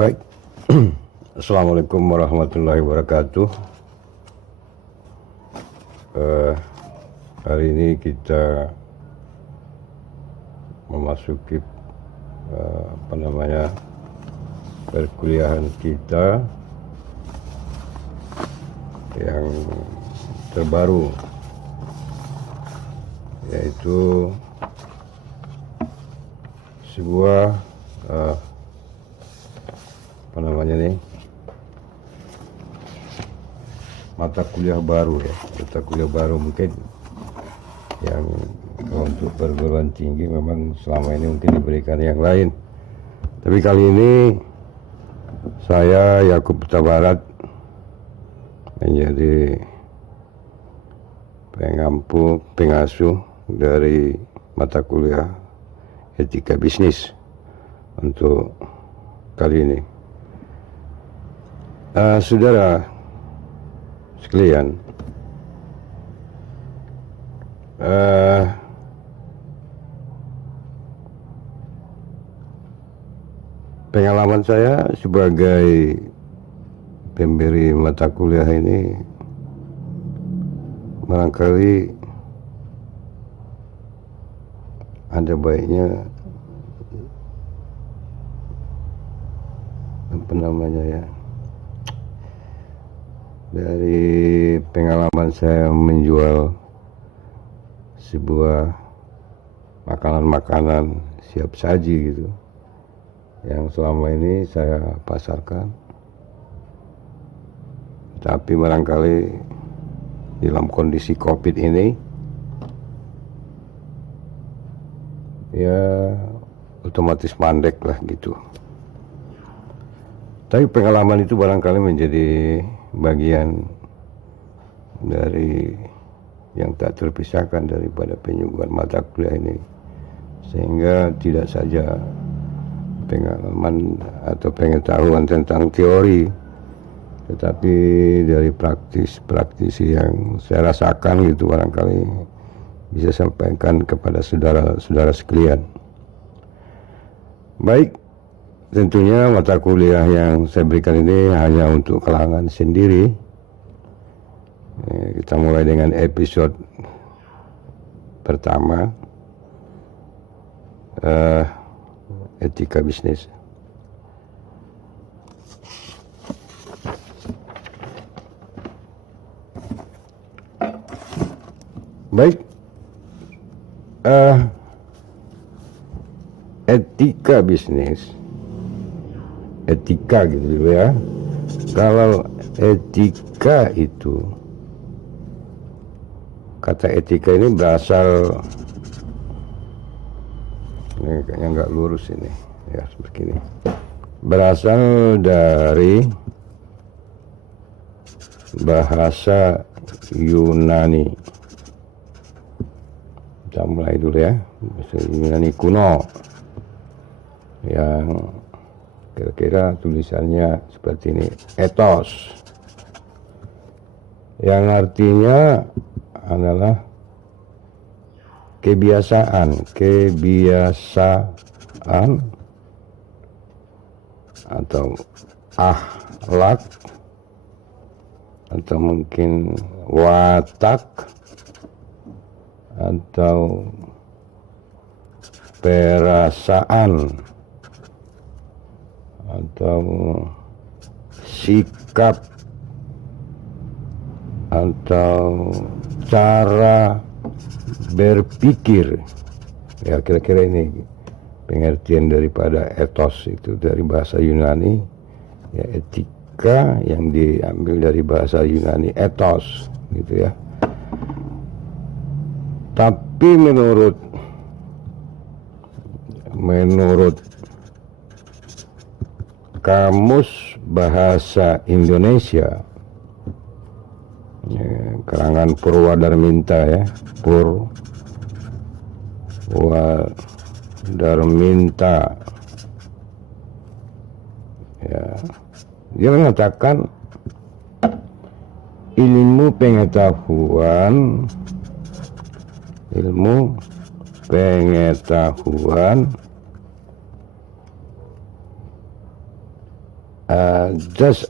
Baik, Assalamualaikum warahmatullahi wabarakatuh. Hari ini kita memasuki perkuliahan kita yang terbaru, yaitu sebuah mata kuliah baru ya, mata kuliah baru mungkin yang untuk perguruan tinggi memang selama ini mungkin diberikan yang lain, tapi kali ini saya Yakub Huta Barat menjadi pengasuh dari mata kuliah etika bisnis untuk kali ini. Saudara sekalian, pengalaman saya sebagai pemberi mata kuliah ini barangkali ada baiknya dari pengalaman saya menjual sebuah makanan-makanan siap saji gitu, yang selama ini saya pasarkan, tapi barangkali dalam kondisi COVID ini ya otomatis mandek lah gitu. Tapi pengalaman itu barangkali menjadi bagian dari yang tak terpisahkan daripada penyuguhan mata kuliah ini, sehingga tidak saja pengalaman atau pengetahuan tentang teori, tetapi dari praktisi yang saya rasakan gitu barangkali bisa sampaikan kepada saudara-saudara sekalian. Baik, tentunya mata kuliah yang saya berikan ini hanya untuk kalangan sendiri. Kita mulai dengan episode pertama, etika bisnis. Baik, etika bisnis, etika gitu ya. Kalau etika itu, kata etika ini berasal, ini kayaknya nggak lurus ini ya, seperti ini, berasal dari bahasa Yunani. Kita mulai dulu ya, bahasa Yunani kuno yang kira-kira tulisannya seperti ini, ethos, yang artinya adalah kebiasaan atau akhlak, atau mungkin watak, atau perasaan, atau sikap, atau cara berpikir. Ya, kira-kira ini pengertian daripada ethos itu dari bahasa Yunani. Ya, etika yang diambil dari bahasa Yunani ethos gitu ya. Tapi menurut Kamus Bahasa Indonesia, karangan Purwadarminta ya, Purwadarminta ya, dia mengatakan ilmu pengetahuan ajas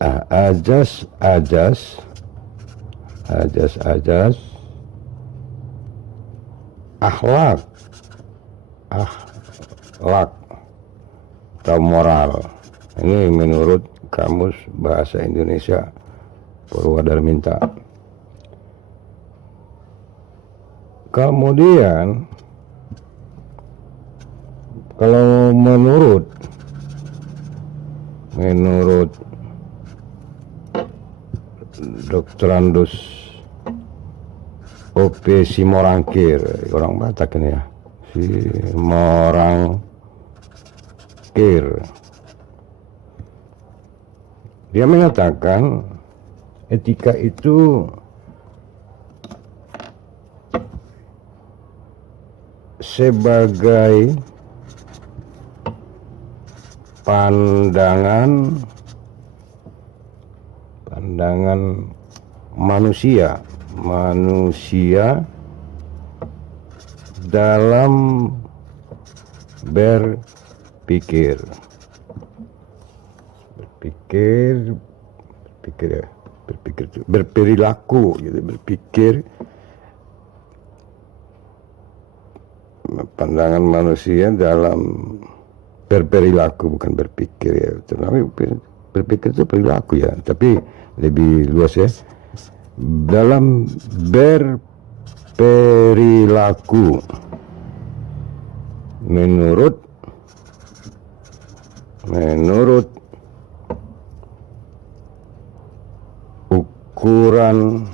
akhlak atau moral. Ini menurut Kamus Bahasa Indonesia Purwadarminta. Kemudian kalau menurut Doktorandus O.P. Simorangkir, orang Batak ini ya, Simorangkir, dia mengatakan etika itu sebagai pandangan manusia dalam berpikir itu berperilaku gitu, pandangan manusia dalam berperilaku, bukan berpikir ya. Tapi berpikir itu perilaku ya, tapi lebih luas ya. Dalam berperilaku menurut ukuran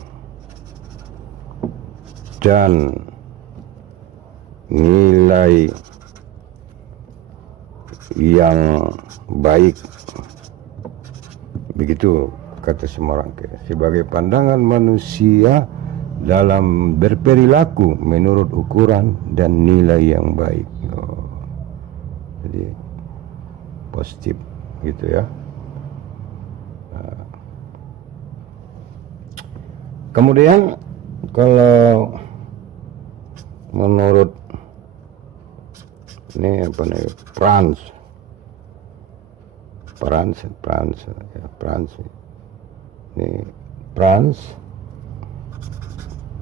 dan nilai yang baik. Begitu kata Simorangkir, sebagai pandangan manusia dalam berperilaku menurut ukuran dan nilai yang baik. Jadi positif gitu ya. Kemudian kalau menurut ini apa nih, Franz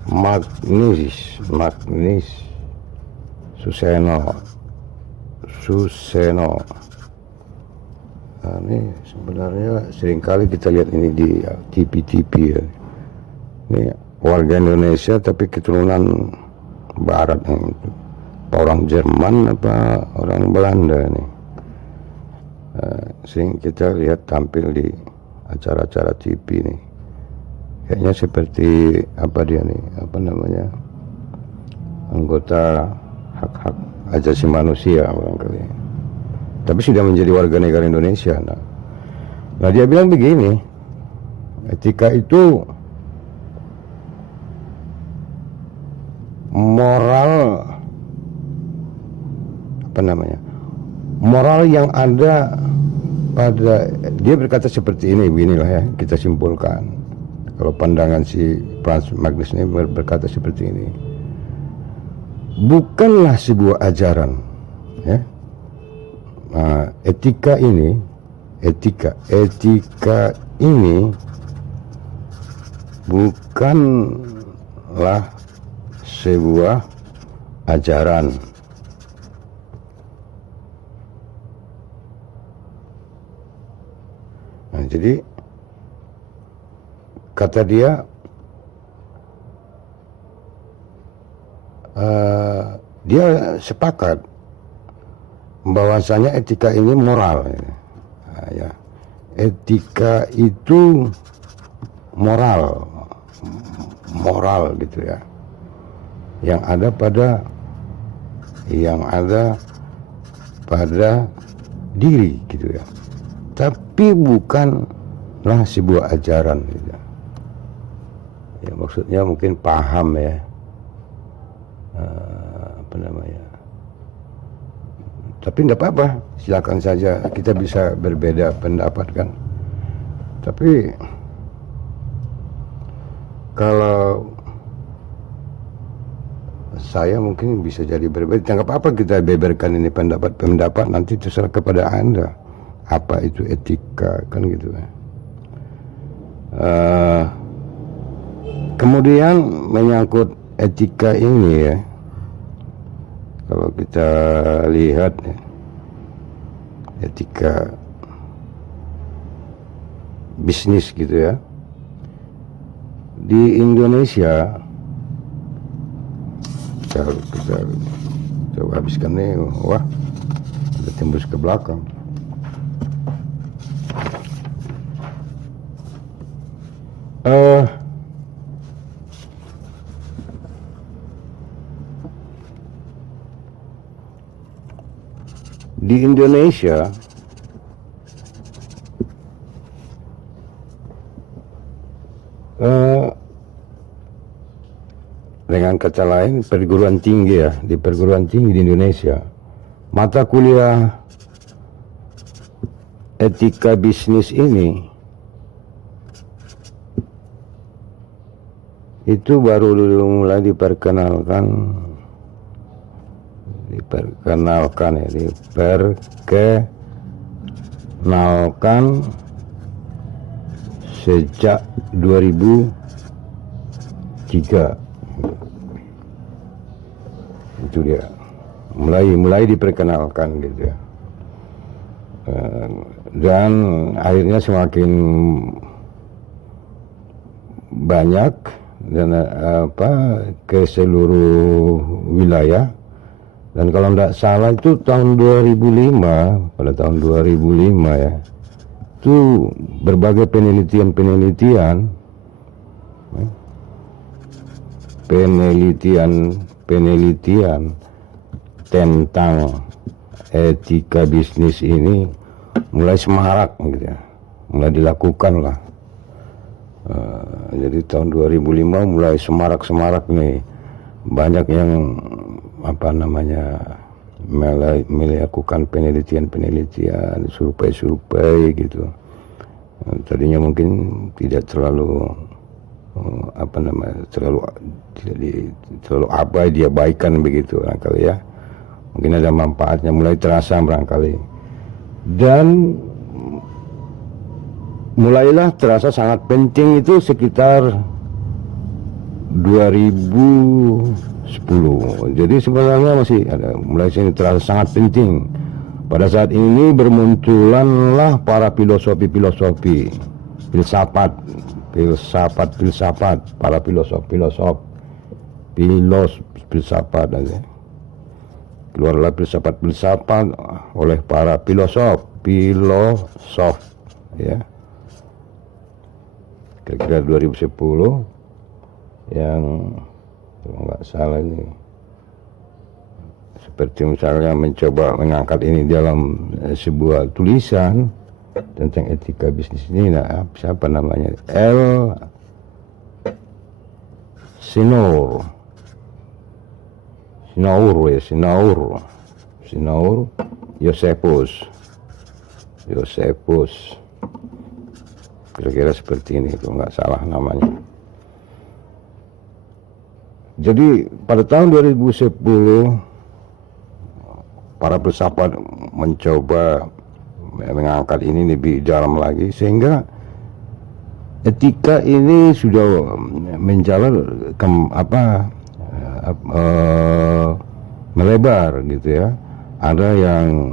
Magnus Suseno. Nah, ini sebenarnya seringkali kita lihat ini di TV ya. Ini warga Indonesia tapi keturunan Barat, orang Jerman apa orang Belanda nih. Sering kita lihat tampil di acara-acara TV nih. Kayaknya seperti apa dia nih, apa namanya, anggota hak-hak asasi manusia barangkali. Tapi sudah menjadi warga negara Indonesia. Nah dia bilang begini, etika itu moral yang ada pada, dia berkata seperti ini, beginilah ya kita simpulkan. Kalau pandangan si Franz Magnus ini berkata seperti ini, bukanlah sebuah ajaran ya. Nah, etika ini bukanlah sebuah ajaran. Nah, jadi kata dia, dia sepakat bahwasanya etika ini moral. Nah, ya. Etika itu moral gitu ya, yang ada pada diri gitu ya, tapi bukanlah sebuah ajaran gitu. Ya maksudnya mungkin paham ya, tapi tidak apa-apa, silakan saja, kita bisa berbeda pendapat kan. Tapi kalau saya mungkin bisa jadi berbeda, tidak apa-apa kita beberkan ini pendapat-pendapat, nanti terserah kepada Anda. apa itu etika, kan gitu. Kemudian menyangkut etika ini ya, kalau kita lihat ya, etika bisnis gitu ya, di Indonesia kita coba habiskan nih. Wah, ada tembus ke belakang. Di Indonesia dengan kata lain perguruan tinggi ya, di perguruan tinggi di Indonesia, mata kuliah etika bisnis ini itu baru mulai diperkenalkan sejak 2003. Itu dia mulai diperkenalkan gitu ya, dan akhirnya semakin banyak dan ke seluruh wilayah. Dan kalau tidak salah itu tahun 2005, pada tahun 2005 ya, itu berbagai penelitian tentang etika bisnis ini mulai semarak gitu ya, mulai dilakukan lah. Jadi tahun 2005 mulai semarak nih, banyak yang melakukan penelitian, survei gitu. Tadinya mungkin tidak terlalu abai diabaikan begitu barangkali ya. Mungkin ada manfaatnya, mulai terasa barangkali. Dan mulailah terasa sangat penting itu sekitar 2010. Jadi sebenarnya masih ada, mulai sini terasa sangat penting. Pada saat ini bermunculanlah para filsafat, para filsafat aja. Keluarlah filsafat oleh para filosof ya. Kira-kira 2010 yang kalau nggak salah ini seperti misalnya mencoba mengangkat ini dalam sebuah tulisan tentang etika bisnis ini. Nah, siapa namanya? Sinaur Yosefus, kira-kira seperti ini kalau nggak salah namanya. Jadi pada tahun 2010 para filsafat mencoba mengangkat ini lebih dalam lagi, sehingga etika ini sudah menjalar melebar gitu ya. Ada yang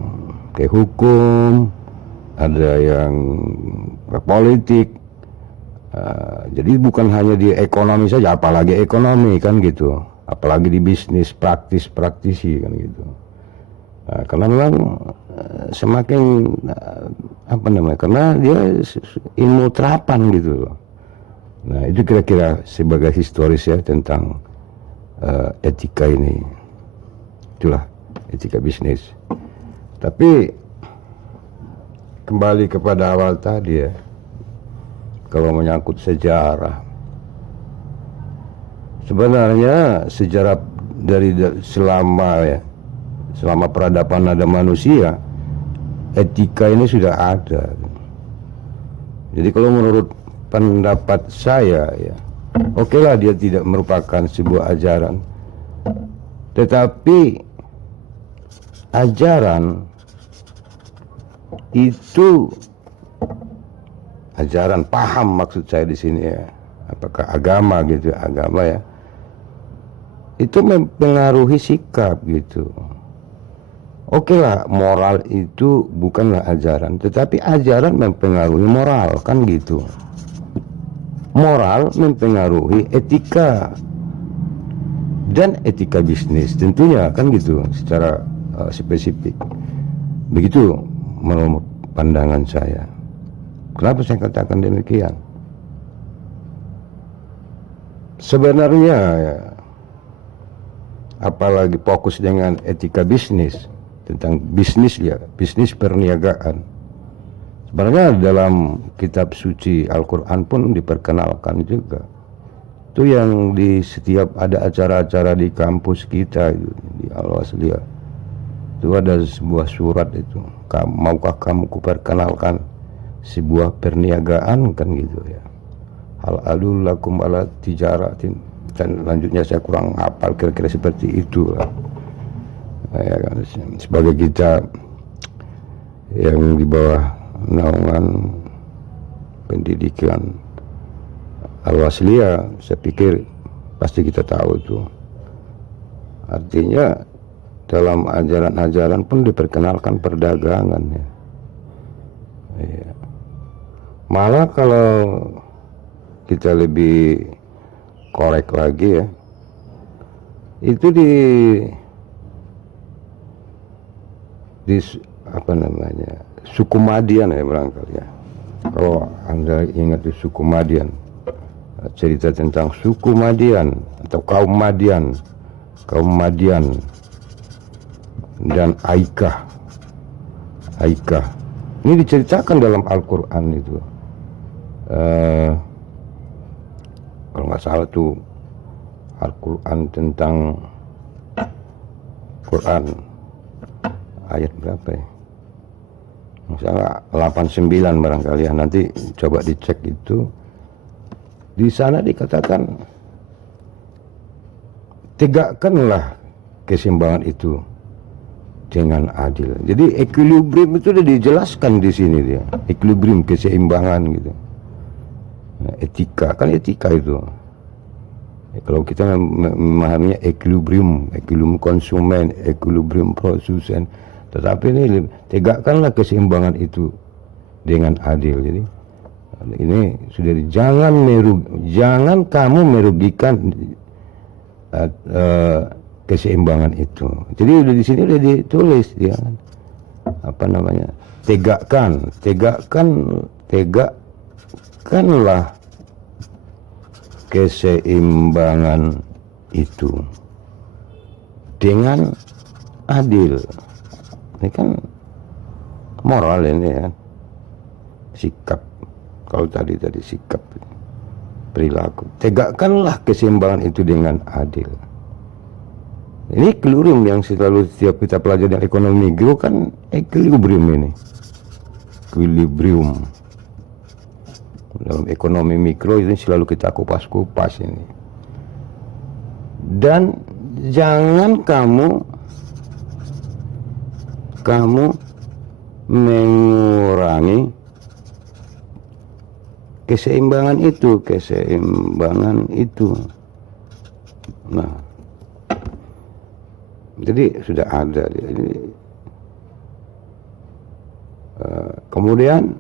ke hukum, ada yang ke politik. Jadi bukan hanya di ekonomi saja, apalagi ekonomi kan gitu, apalagi di bisnis praktisi kan gitu. Karena memang semakin karena dia ilmu terapan gitu. Nah itu kira-kira sebagai historis ya tentang etika ini. Itulah etika bisnis. Tapi kembali kepada awal tadi ya, kalau menyangkut sejarah, sebenarnya sejarah dari selama peradaban ada manusia, etika ini sudah ada. Jadi kalau menurut pendapat saya ya, oke lah dia tidak merupakan sebuah ajaran, tetapi ajaran itu ajaran, paham maksud saya di sini ya, apakah agama gitu, agama ya, itu mempengaruhi sikap gitu. Oke lah, moral itu bukanlah ajaran, tetapi ajaran mempengaruhi moral, kan gitu. Moral mempengaruhi etika dan etika bisnis tentunya, kan gitu, secara spesifik. Begitu menurut pandangan saya. Kenapa saya katakan demikian? Sebenarnya ya, apalagi fokus dengan etika bisnis, tentang bisnis ya, bisnis perniagaan. Sebenarnya dalam kitab suci Al-Quran pun diperkenalkan juga. Itu yang di setiap ada acara-acara di kampus kita itu, di Al-Wasliyah, itu ada sebuah surat itu. Maukah kamu kuperkenalkan sebuah perniagaan, kan gitu ya. Hal alulakum ala tijaratin, dan lanjutnya saya kurang hafal, kira-kira seperti itu lah. Ya, kan, sebagai kita yang di bawah naungan pendidikan Al-Wasliyah, saya pikir pasti kita tahu itu. Artinya dalam ajaran-ajaran pun diperkenalkan perdagangan ya. Ya. Malah kalau kita lebih korek lagi ya, itu di apa namanya, suku Madian ya barangkali ya. Kalau Anda ingat di suku Madian, cerita tentang suku Madian atau kaum Madian dan Aikah. Ini diceritakan dalam Al-Quran itu. Kalau nggak salah tuh Al-Quran tentang Quran ayat berapa ya? Misalnya 89 barangkali ya, nanti coba dicek itu. Di sana dikatakan tegakkanlah keseimbangan itu dengan adil. Jadi equilibrium itu sudah dijelaskan di sini dia. Equilibrium, keseimbangan gitu. Nah, etika, kan etika itu. Kalau kita memahaminya equilibrium konsumen, equilibrium produsen. Tetapi ini tegakkanlah keseimbangan itu dengan adil. Jadi ini sudah jangan kamu merugikan keseimbangan itu. Jadi udah di sini udah ditulis dia, apa namanya, tegakkanlah keseimbangan itu dengan adil. Ini kan moral ini ya, sikap. Kalau tadi sikap, perilaku. Tegakkanlah keseimbangan itu dengan adil. Ini equilibrium yang selalu setiap kita pelajari dalam ekonomi mikro kan, equilibrium ini. Equilibrium. Dalam ekonomi mikro itu selalu kita kupas-kupas ini. Dan jangan kamu mengurangi keseimbangan itu. Nah, jadi sudah ada. Jadi, kemudian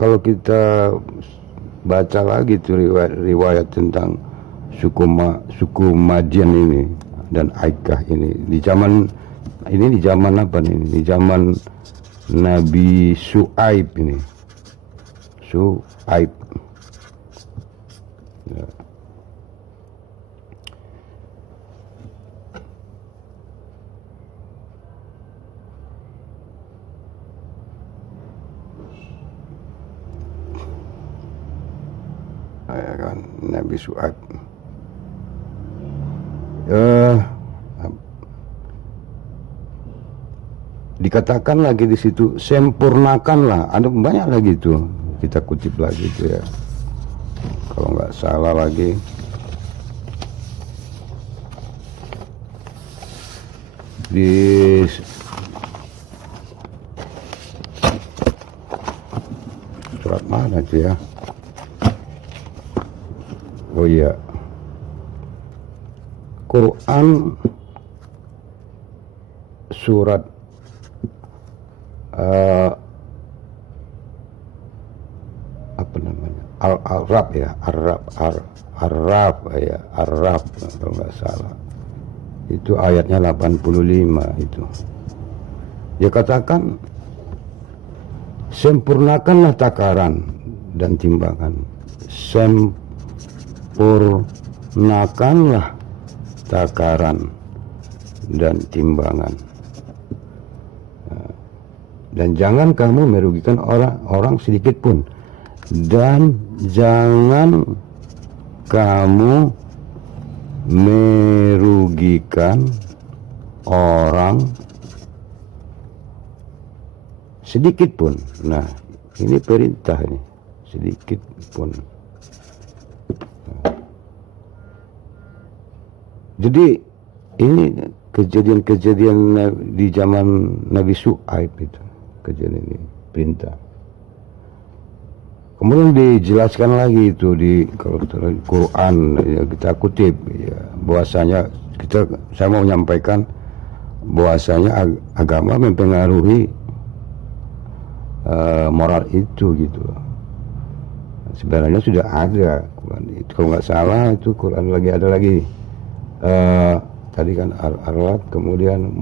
kalau kita baca lagi tuh riwayat tentang suku Madian ini dan Aikah ini di zaman apa nih? Di zaman Nabi Syuaib ini. Syuaib. Ya. Ya kan, Nabi Syuaib. Dikatakan lagi di situ, sempurnakanlah. Ada banyak lagi tuh, kita kutip lagi itu ya, kalau nggak salah lagi. surat mana itu ya? Oh iya, Quran surat apa namanya, Al-Arab ya, Arab ya, Arab kalau nggak salah. Itu ayatnya 85 itu. Dia katakan, sempurnakanlah takaran dan timbangan. Sempurnakanlah takaran dan timbangan. Dan jangan kamu merugikan orang sedikit pun. Dan jangan kamu merugikan orang sedikit pun. Nah, ini perintah nih, sedikit pun. Jadi ini kejadian-kejadian di zaman Nabi Syuaib itu, kejadian ini perintah. Kemudian dijelaskan lagi itu di kalau Quran ya, kita kutip ya, bahwasanya saya mau menyampaikan bahwasanya agama mempengaruhi moral itu gitu. Sebenarnya sudah ada Quran itu, kalau nggak salah itu Quran lagi ada lagi tadi kan Ar-Ra'd, kemudian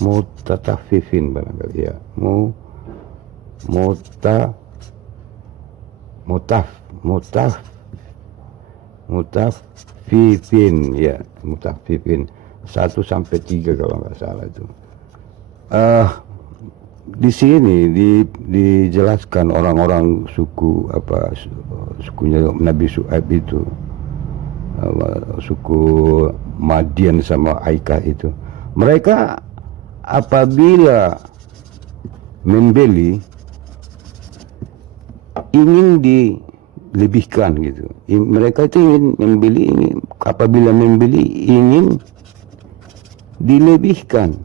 mutatafifin barangkali ya, mutafifin ya, mutafifin 1 sampai 3 kalau nggak salah itu. Di sini dijelaskan orang-orang sukunya Nabi Syuaib itu, suku Madian sama Aikah itu, mereka apabila membeli ingin dilebihkan gitu. Mereka itu ingin membeli, apabila membeli ingin dilebihkan.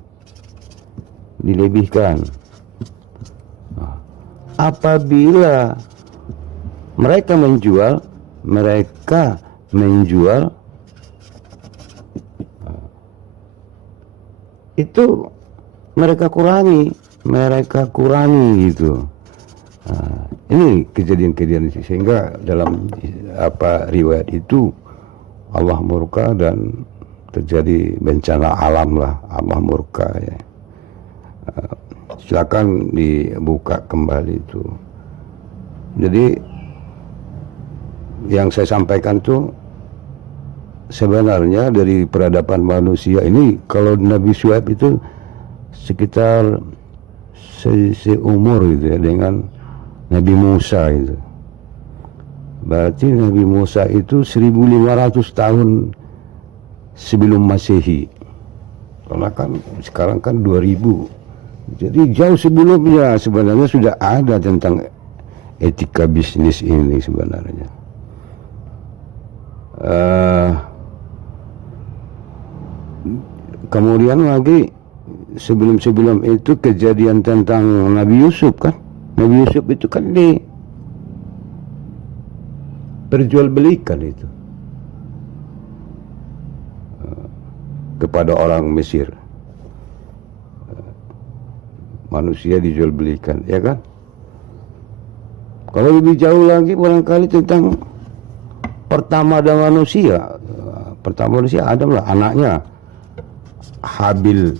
Apabila mereka menjual itu mereka kurangi gitu. Ini kejadian-kejadian sehingga dalam riwayat itu Allah murka dan terjadi bencana alam lah, Allah murka ya. Silakan dibuka kembali itu. Jadi yang saya sampaikan tuh sebenarnya dari peradaban manusia ini, kalau Nabi Syuaib itu sekitar seumur gitu ya dengan Nabi Musa itu. Berarti Nabi Musa itu 1500 tahun sebelum Masehi. Karena kan sekarang kan 2000. Jadi jauh sebelumnya sebenarnya sudah ada tentang etika bisnis ini sebenarnya. Kemudian lagi sebelum itu kejadian tentang Nabi Yusuf kan. Nabi Yusuf itu kan diperjualbelikan itu kepada orang Mesir. Manusia dijual belikan, ya kan? Kalau lebih jauh lagi barangkali tentang pertama ada manusia. Pertama manusia adalah anaknya Habil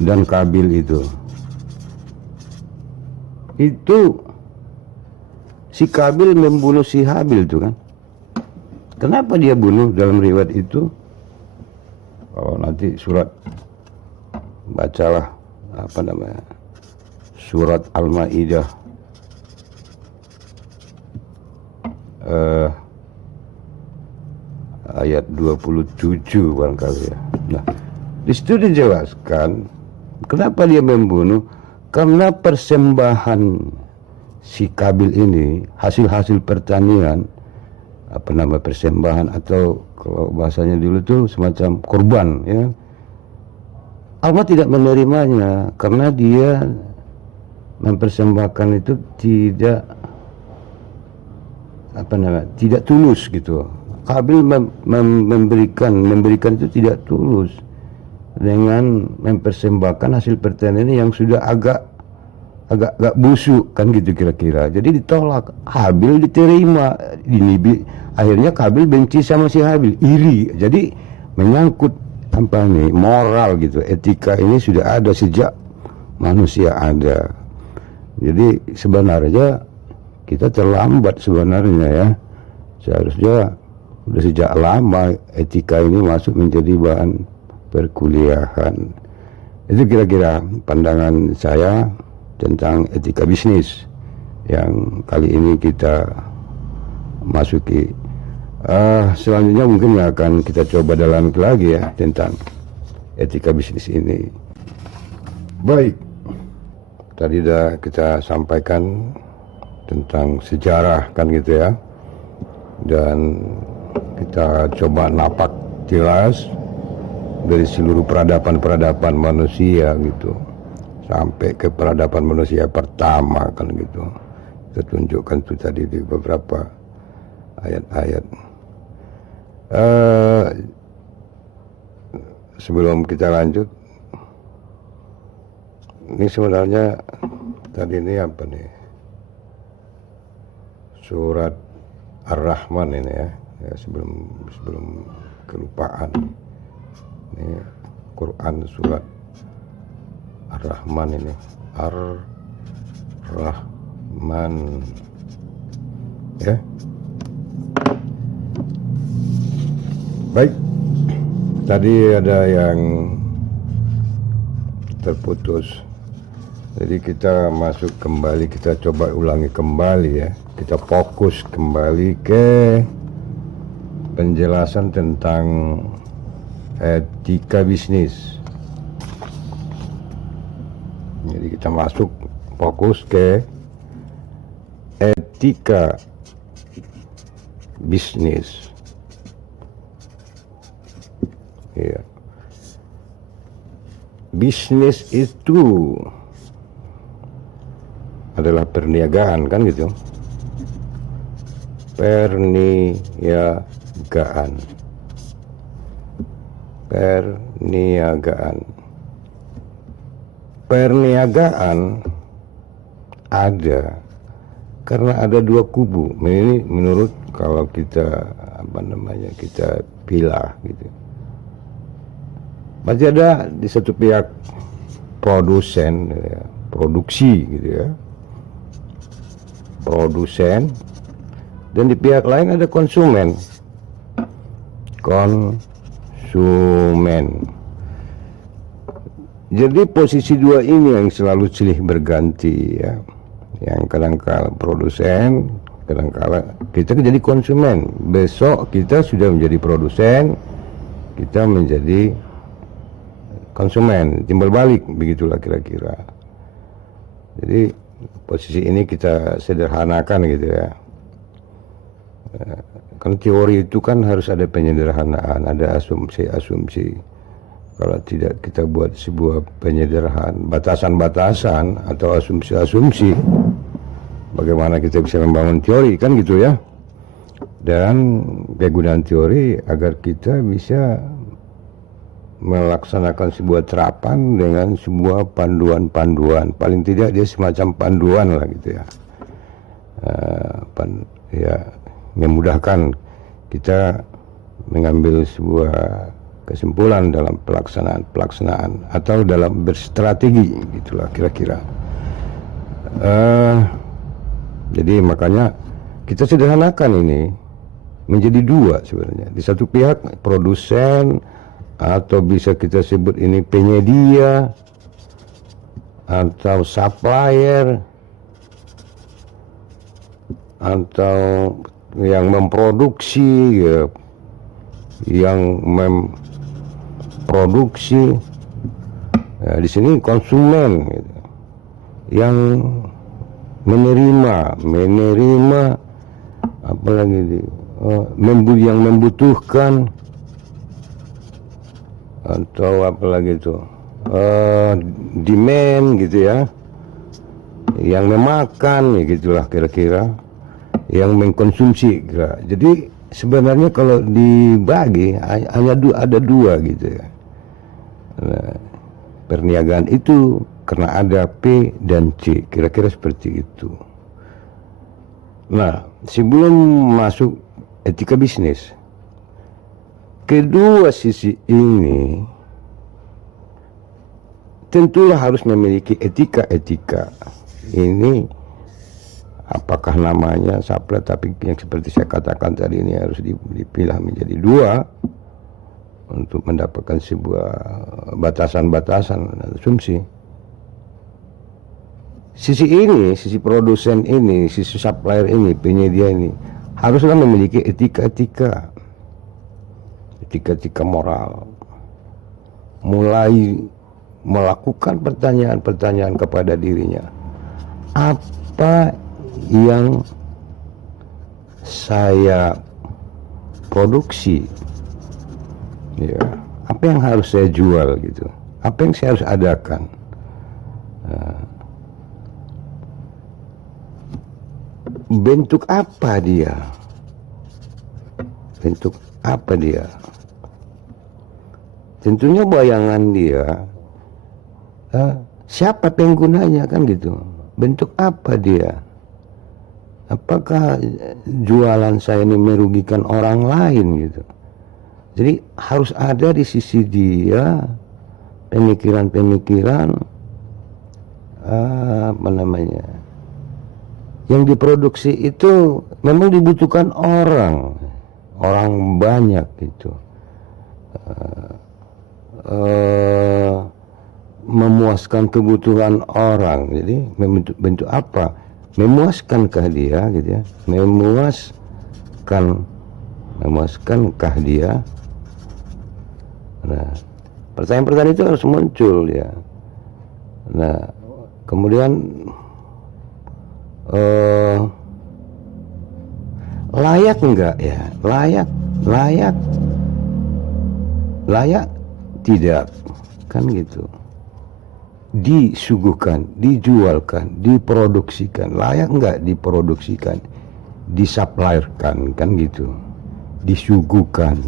dan Kabil itu. Itu si Kabil membunuh si Habil itu kan. Kenapa dia bunuh dalam riwayat itu? Kalau nanti surat bacalah surat Al-Maidah ayat 27 barangkali ya. Nah, di situ dijelaskan kenapa dia membunuh, karena persembahan si Kabil ini, hasil pertanian, persembahan atau kalau bahasanya dulu tuh semacam kurban ya. Allah tidak menerimanya karena dia mempersembahkan itu tidak tidak tulus gitu. Kabil memberikan itu tidak tulus dengan mempersembahkan hasil pertanian yang sudah agak busuk kan gitu kira-kira. Jadi ditolak, Habil diterima. Akhirnya Kabil benci sama si Habil, iri. Jadi menyangkut moral gitu, etika ini sudah ada sejak manusia ada. Jadi sebenarnya kita terlambat sebenarnya ya. Seharusnya sudah sejak lama etika ini masuk menjadi bahan perkuliahan. Itu kira-kira pandangan saya tentang etika bisnis yang kali ini kita masuki. Selanjutnya mungkin akan kita coba dalami lagi ya tentang etika bisnis ini. Baik, tadi sudah kita sampaikan tentang sejarah kan gitu ya, dan kita coba napak jelas dari seluruh peradaban manusia gitu sampai ke peradaban manusia pertama kan gitu. Kita tunjukkan itu tadi di beberapa ayat-ayat. Sebelum kita lanjut, ini sebenarnya tadi ini apa nih? Surat Ar-Rahman ini ya, sebelum kelupaan. Ini Quran surat Ar-Rahman ini, Ar-Rahman ya. Baik, tadi ada yang terputus. Jadi kita masuk kembali, kita coba ulangi kembali ya. Kita fokus kembali ke penjelasan tentang etika bisnis. Jadi kita masuk fokus ke etika bisnis. Ya. Bisnis itu adalah perniagaan kan gitu. Perniagaan ada karena ada dua kubu. Ini menurut kalau kita kita pilah gitu. Masih ada di satu pihak produsen ya, produksi gitu ya, produsen, dan di pihak lain ada konsumen. Jadi posisi dua ini yang selalu silih berganti ya. Yang kadang-kala produsen, kadang-kala kita jadi konsumen. Besok kita sudah menjadi produsen, kita menjadi konsumen, timbal balik, begitulah kira-kira. Jadi posisi ini kita sederhanakan gitu ya. Kan teori itu kan harus ada penyederhanaan, ada asumsi-asumsi. Kalau tidak kita buat sebuah penyederhanaan, batasan-batasan atau asumsi-asumsi, bagaimana kita bisa membangun teori kan gitu ya. Dan kegunaan teori agar kita bisa melaksanakan sebuah terapan dengan sebuah panduan-panduan, paling tidak dia semacam panduan lah gitu ya. Memudahkan kita mengambil sebuah kesimpulan dalam pelaksanaan atau dalam berstrategi gitulah kira-kira. Jadi makanya kita sederhanakan ini menjadi dua sebenarnya. Di satu pihak produsen, atau bisa kita sebut ini penyedia atau supplier atau yang memproduksi ya, yang memproduksi ya, di sini konsumen gitu. Yang menerima apalagi yang membutuhkan atau apalagi itu demand gitu ya, yang memakan, ya gitulah kira-kira, yang mengkonsumsi kira. Jadi sebenarnya kalau dibagi hanya ada dua gitu ya. Nah, perniagaan itu karena ada P dan C, kira-kira seperti itu. Nah, sebelum masuk etika bisnis, kedua sisi ini tentulah harus memiliki etika-etika. Ini apakah namanya supply, tapi yang seperti saya katakan tadi ini harus dipilah menjadi dua untuk mendapatkan sebuah batasan-batasan asumsi. Sisi ini, sisi produsen ini, sisi supplier ini, penyedia ini haruslah memiliki etika-etika moral. Mulai melakukan pertanyaan-pertanyaan kepada dirinya. Apa yang saya produksi? Ya, apa yang harus saya jual gitu? Apa yang saya harus adakan? Bentuk apa dia? Bentuk apa dia? Tentunya bayangan dia, siapa penggunanya kan gitu. Bentuk apa dia? Apakah jualan saya ini merugikan orang lain gitu? Jadi harus ada di sisi dia pemikiran-pemikiran apa namanya, yang diproduksi itu memang dibutuhkan orang banyak gitu. Memuaskan kebutuhan orang. Jadi bentuk apa? Memuaskankah dia gitu ya? Memuaskankah dia? Nah, pertanyaan-pertanyaan itu harus muncul ya. Nah, kemudian layak enggak ya? Layak tidak kan gitu. Disuguhkan, dijualkan, diproduksikan, layak enggak diproduksikan, disuplaikan kan gitu, disuguhkan.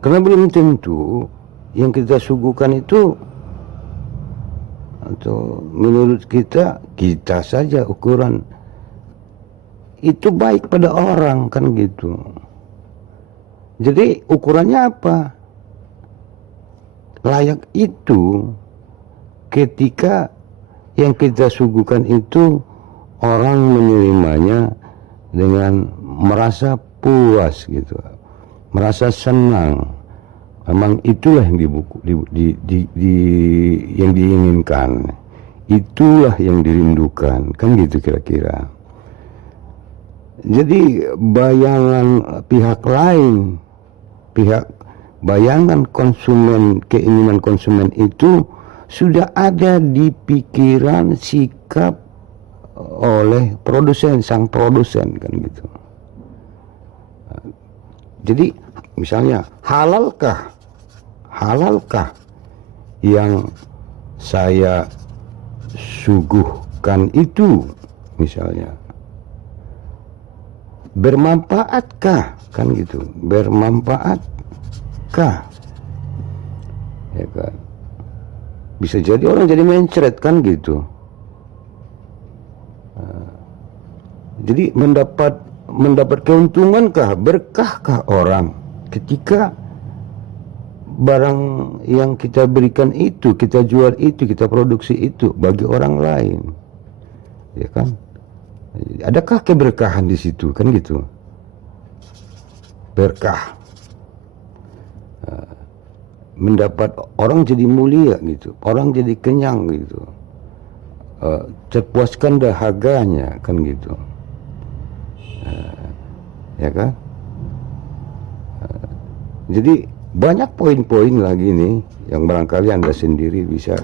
Karena belum tentu yang kita suguhkan itu, atau menurut kita saja ukuran itu baik pada orang kan gitu. Jadi ukurannya apa? Layak itu ketika yang kita suguhkan itu orang menerimanya dengan merasa puas gitu, merasa senang. Memang itulah yang yang diinginkan, itulah yang dirindukan, kan gitu kira-kira. Jadi bayangan pihak lain, bayangan konsumen, keinginan konsumen itu sudah ada di pikiran, sikap oleh produsen, sang produsen kan gitu. Jadi misalnya halalkah yang saya suguhkan itu, misalnya bermanfaatkah kan gitu, bermanfaatkah ya kan. Bisa jadi orang jadi mencret kan gitu. Jadi mendapat keuntungankah, berkahkah orang ketika barang yang kita berikan itu, kita jual itu, kita produksi itu bagi orang lain, ya kan? Adakah keberkahan di situ kan gitu? Berkah, mendapat orang jadi mulia gitu, orang jadi kenyang gitu, terpuaskan dahaganya kan gitu, ya kan? Jadi banyak poin-poin lagi nih yang barangkali Anda sendiri bisa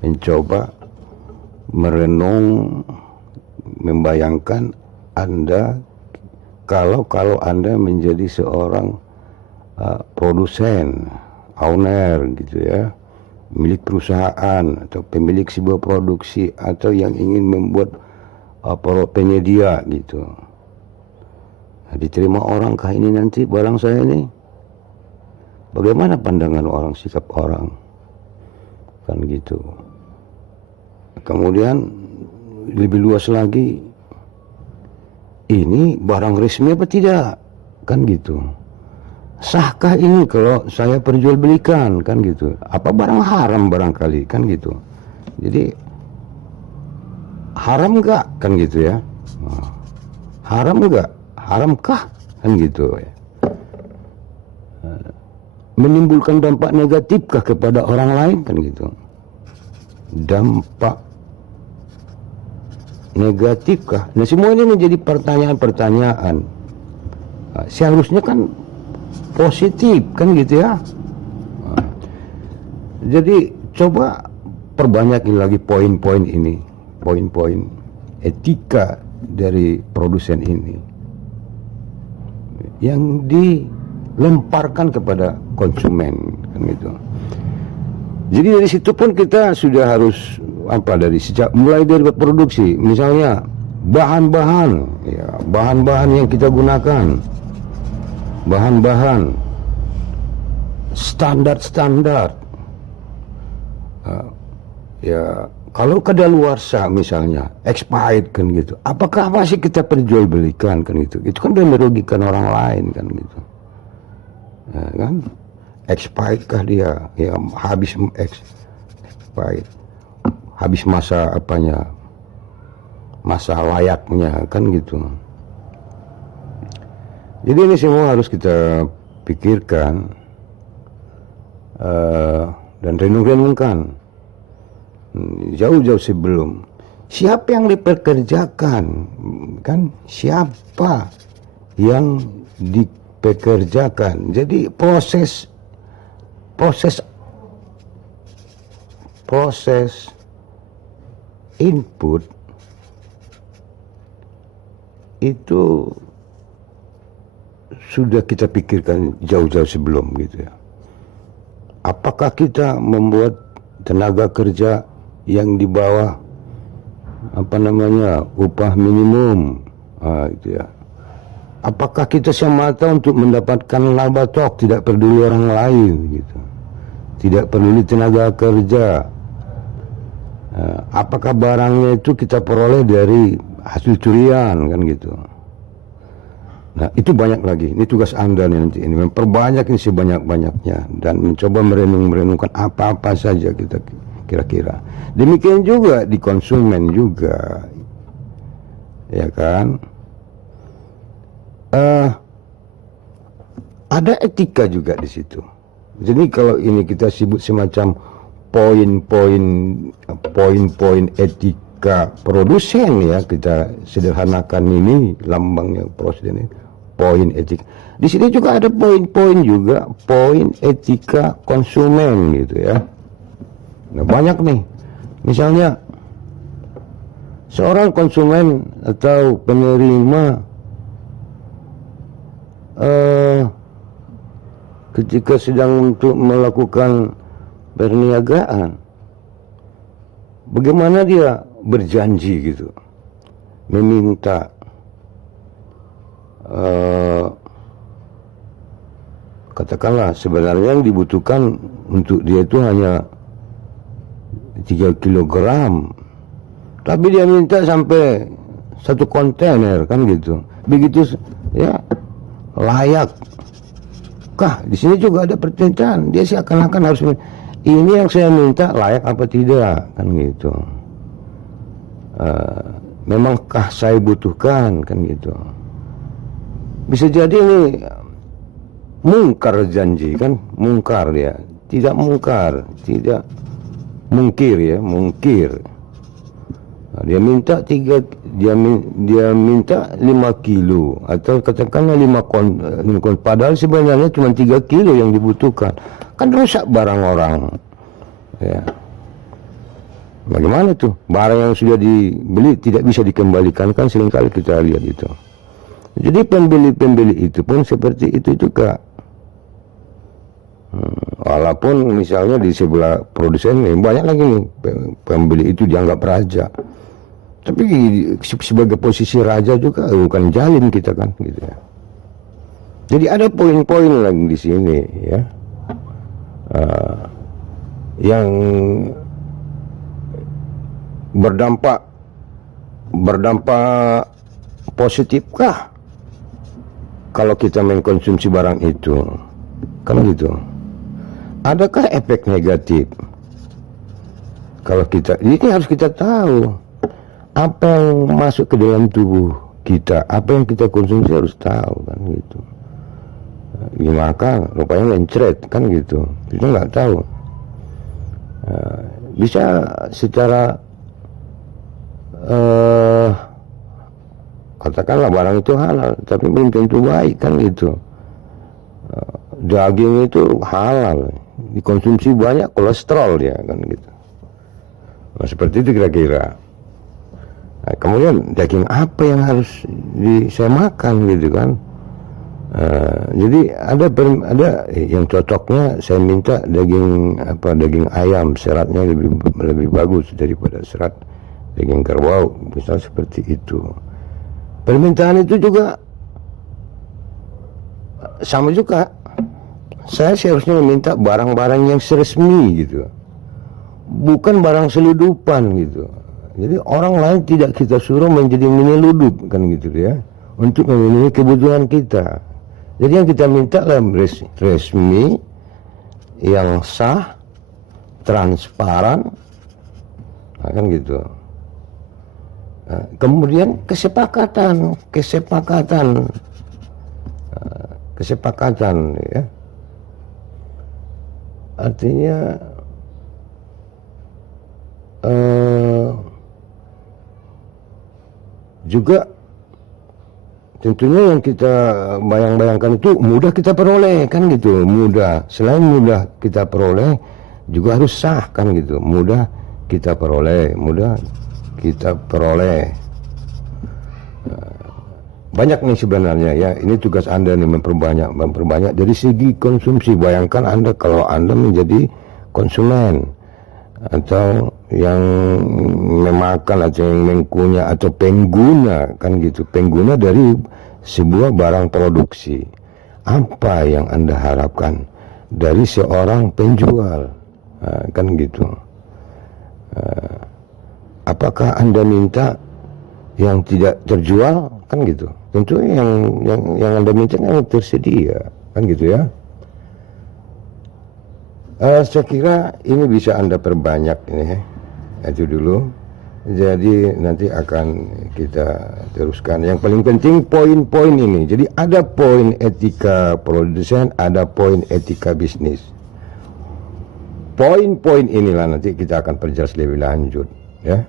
mencoba merenung, membayangkan Anda kalau Anda menjadi seorang produsen, owner gitu ya, milik perusahaan atau pemilik sebuah produksi atau yang ingin membuat penyedia gitu. Nah, diterima orangkah ini nanti barang saya ini? Bagaimana pandangan orang, sikap orang? Kan gitu. Kemudian lebih luas lagi, ini barang resmi apa tidak? Kan gitu. Sahkah ini kalau saya perjualbelikan? Kan gitu. Apa barang haram barangkali? Kan gitu. Jadi haram enggak? Kan gitu ya. Haram enggak? Haramkah? Kan gitu ya. Menimbulkan dampak negatifkah kepada orang lain? Kan gitu. Dampak negatifkah? Nah, semua ini menjadi pertanyaan-pertanyaan. Seharusnya kan positif, kan gitu ya. Jadi coba perbanyakin lagi poin-poin ini, poin-poin etika dari produsen ini yang dilemparkan kepada konsumen, kan gitu. Jadi dari situ pun kita sudah harus mulai dari produksi, misalnya bahan-bahan yang kita gunakan, bahan-bahan standar kalau kadaluarsa misalnya expired kan gitu, apakah masih kita perjualbelikan kan gitu? Itu kan udah merugikan orang lain kan gitu, ya, kan expired kah dia, ya habis expired, habis masa masa layaknya kan gitu. Jadi ini semua harus kita pikirkan dan renung-renungkan jauh-jauh sebelum. Siapa yang dipekerjakan, kan? Siapa yang dipekerjakan? Jadi proses input itu sudah kita pikirkan jauh-jauh sebelum gitu ya. Apakah kita membuat tenaga kerja yang di bawah upah minimum, gitu ya. Apakah kita semata untuk mendapatkan laba tok, tidak peduli orang lain gitu, tidak peduli tenaga kerja. Apakah barangnya itu kita peroleh dari hasil curian kan gitu. Nah, itu banyak lagi. Ini tugas Anda nih nanti ini, memperbanyak ini sebanyak-banyaknya dan mencoba merenungkan apa-apa saja kita kira-kira. Demikian juga di konsumen juga, ya kan? Ada etika juga di situ. Jadi kalau ini kita sebut semacam poin-poin etika produsen ya, kita sederhanakan ini lambangnya produsen ini, poin etika. Di sini juga ada poin-poin juga, poin etika konsumen gitu ya. Nah, banyak nih. Misalnya seorang konsumen atau penerima ketika sedang untuk melakukan perniagaan, bagaimana dia berjanji gitu, meminta katakanlah sebenarnya yang dibutuhkan untuk dia itu hanya 3 kilogram, tapi dia minta sampai 1 kontainer kan gitu. Begitu ya, layak kah? Di sini juga ada pertanyaan. Dia seakan-akan harus ini yang saya minta layak apa tidak kan gitu. Memangkah saya butuhkan kan gitu. Bisa jadi ini mungkar janji kan, mungkar dia, tidak mungkar, tidak mungkir ya, mungkir. Nah, dia minta 5 kilo atau katakanlah 5 kon, padahal sebenarnya cuma 3 kilo yang dibutuhkan. Kan rusak barang orang. Ya. Bagaimana tuh? Barang yang sudah dibeli tidak bisa dikembalikan, kan seringkali kita lihat itu. Jadi pembeli-pembeli itu pun seperti itu juga. Walaupun misalnya di sebelah produsen nih banyak lagi nih pembeli itu dianggap raja, tapi sebagai posisi raja juga bukan jalim kita kan gitu ya. Jadi ada poin-poin lagi di sini ya, yang berdampak positifkah kalau kita mengkonsumsi barang itu, kan gitu. Adakah efek negatif? Kalau kita, ini harus kita tahu apa yang masuk ke dalam tubuh kita, apa yang kita konsumsi harus tahu kan gitu. Maka rupanya mencret kan gitu, kita nggak tahu. Bisa secara katakanlah barang itu halal, tapi belum tentu baik kan gitu. Daging itu halal, dikonsumsi banyak kolesterol ya kan gitu. Nah, seperti itu kira-kira. Nah, kemudian daging apa yang harus saya makan gitu kan. Jadi ada yang cocoknya saya minta daging ayam, seratnya lebih bagus daripada serat daging kerbau, misal seperti itu. Permintaan itu juga sama juga. Saya seharusnya meminta barang-barang yang resmi gitu, bukan barang seludupan gitu. Jadi orang lain tidak kita suruh menjadi menyeludup kan gitu ya, untuk memenuhi kebutuhan kita. Jadi yang kita minta adalah resmi, yang sah, transparan, nah, kan gitu. Nah, kemudian kesepakatan ya. Artinya juga tentunya yang kita bayangkan itu mudah kita peroleh kan gitu, mudah. Selain mudah kita peroleh, juga harus sah kan gitu, mudah kita peroleh. Banyak nih sebenarnya ya, ini tugas Anda nih memperbanyak dari segi konsumsi. Bayangkan Anda kalau Anda menjadi konsumen atau yang memakan atau yang mengkunyah atau pengguna kan gitu, pengguna dari sebuah barang produksi. Apa yang Anda harapkan dari seorang penjual, kan gitu. Apakah Anda minta yang tidak terjual kan gitu? Tentu yang Anda minta yang tersedia kan gitu ya. Saya kira ini bisa Anda perbanyak ini, itu dulu. Jadi nanti akan kita teruskan. Yang paling penting poin-poin ini. Jadi ada poin etika produsen, ada poin etika bisnis. Poin-poin inilah nanti kita akan perjelas lebih lanjut ya.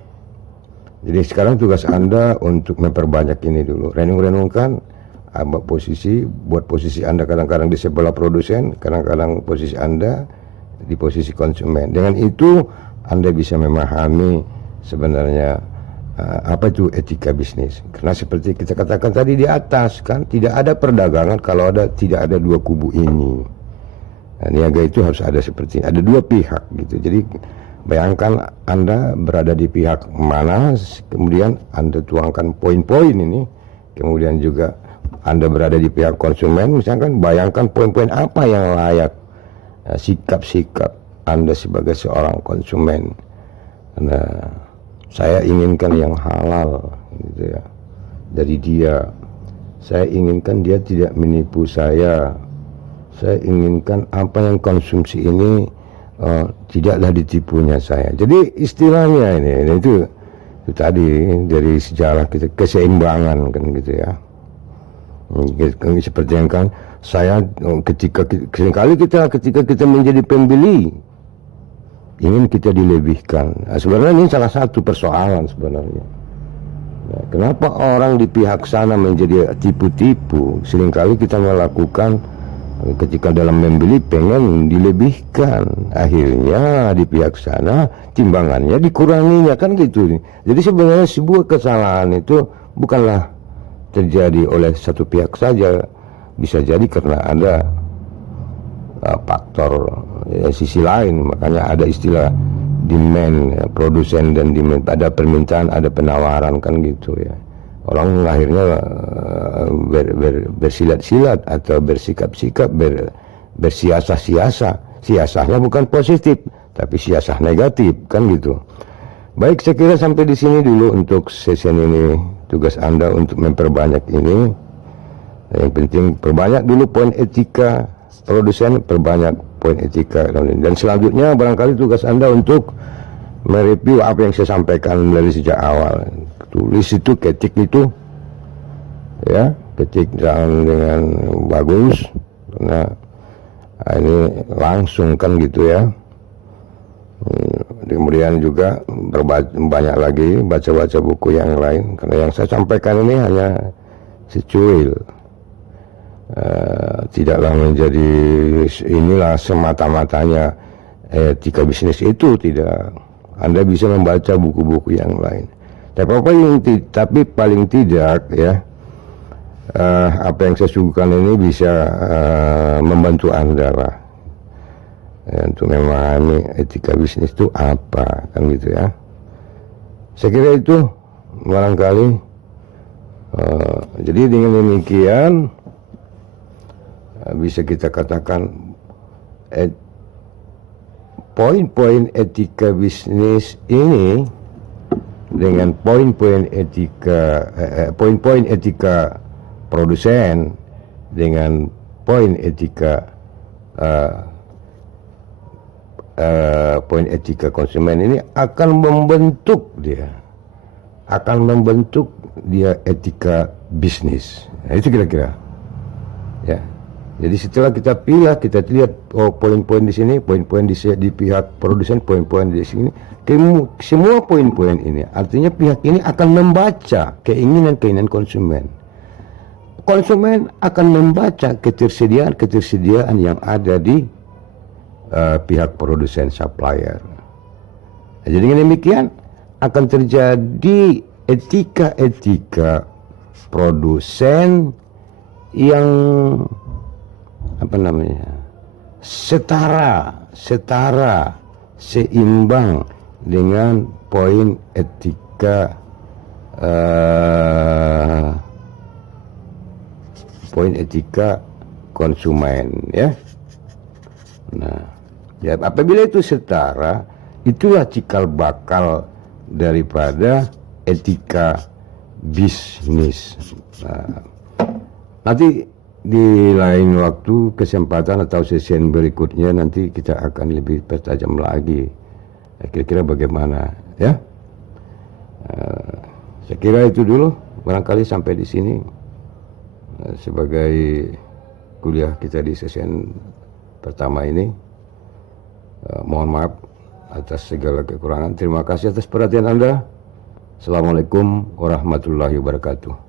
Jadi sekarang tugas Anda untuk memperbanyak ini dulu. Renung-renungkan, buat posisi Anda kadang-kadang di sebelah produsen, kadang-kadang posisi Anda di posisi konsumen. Dengan itu Anda bisa memahami sebenarnya apa itu etika bisnis. Karena seperti kita katakan tadi di atas kan, tidak ada perdagangan kalau tidak ada dua kubu ini. Nah, niaga itu harus ada seperti ini. Ada dua pihak gitu. Jadi bayangkan Anda berada di pihak mana, kemudian Anda tuangkan poin-poin ini, kemudian juga Anda berada di pihak konsumen, misalkan bayangkan poin-poin apa yang layak, sikap-sikap Anda sebagai seorang konsumen. Nah, saya inginkan yang halal gitu ya, dari dia. Saya inginkan dia tidak menipu saya inginkan apa yang konsumsi ini tidaklah ditipunya saya. Jadi istilahnya ini itu tadi dari sejarah kita, keseimbangan kan gitu ya. Seperti yang kan saya ketika kita menjadi pembeli ingin kita dilebihkan. Nah, sebenarnya ini salah satu persoalan sebenarnya. Nah, kenapa orang di pihak sana menjadi tipu-tipu? Seringkali kita melakukan ketika dalam membeli pengen dilebihkan, akhirnya di pihak sana timbangannya dikuranginya kan gitu. Jadi sebenarnya sebuah kesalahan itu bukanlah terjadi oleh satu pihak saja, bisa jadi karena ada faktor sisi lain. Makanya ada istilah demand, produsen dan demand. Ada permintaan, ada penawaran, kan gitu ya. Orang akhirnya bersilat-silat atau bersikap-sikap, bersiasah-siasah. Siasahnya bukan positif, tapi siasah negatif, kan gitu. Baik, saya kira sampai di sini dulu untuk sesi ini. Tugas Anda untuk memperbanyak ini. Yang penting perbanyak dulu poin etika produsen, perbanyak poin etika. Dan selanjutnya barangkali tugas Anda untuk mereview apa yang saya sampaikan dari sejak awal. Tulis itu, ketik itu, ya, ketik dengan bagus. Nah, ini langsung, kan gitu ya. Kemudian juga banyak lagi baca-baca buku yang lain, karena yang saya sampaikan ini hanya secuil, tidaklah menjadi inilah semata-matanya etika bisnis itu, tidak. Anda bisa membaca buku-buku yang lain, tapi paling tidak ya, apa yang saya suguhkan ini bisa membantu Anda lah untuk memahami etika bisnis itu apa, kan gitu ya. Saya kira itu barangkali. Jadi dengan demikian bisa kita katakan poin-poin etika bisnis ini dengan poin-poin etika produsen dengan poin etika poin etika konsumen ini akan membentuk dia etika bisnis. Nah, itu kira-kira ya. Jadi setelah kita pilih, kita lihat poin-poin di sini, poin-poin di pihak produsen, poin-poin di sini, semua poin-poin ini artinya pihak ini akan membaca keinginan konsumen. Konsumen akan membaca ketersediaan yang ada di pihak produsen, supplier. Jadi dengan demikian akan terjadi etika produsen yang setara, seimbang dengan poin etika konsumen, ya. Nah, ya, apabila itu setara, itulah cikal bakal daripada etika bisnis. Nah, nanti di lain waktu, kesempatan atau sesi berikutnya nanti kita akan lebih pertajam lagi. Kira-kira bagaimana, ya? Saya kira itu dulu, barangkali sampai di sini sebagai kuliah kita di sesi pertama ini. Mohon maaf atas segala kekurangan. Terima kasih atas perhatian Anda. Assalamualaikum warahmatullahi wabarakatuh.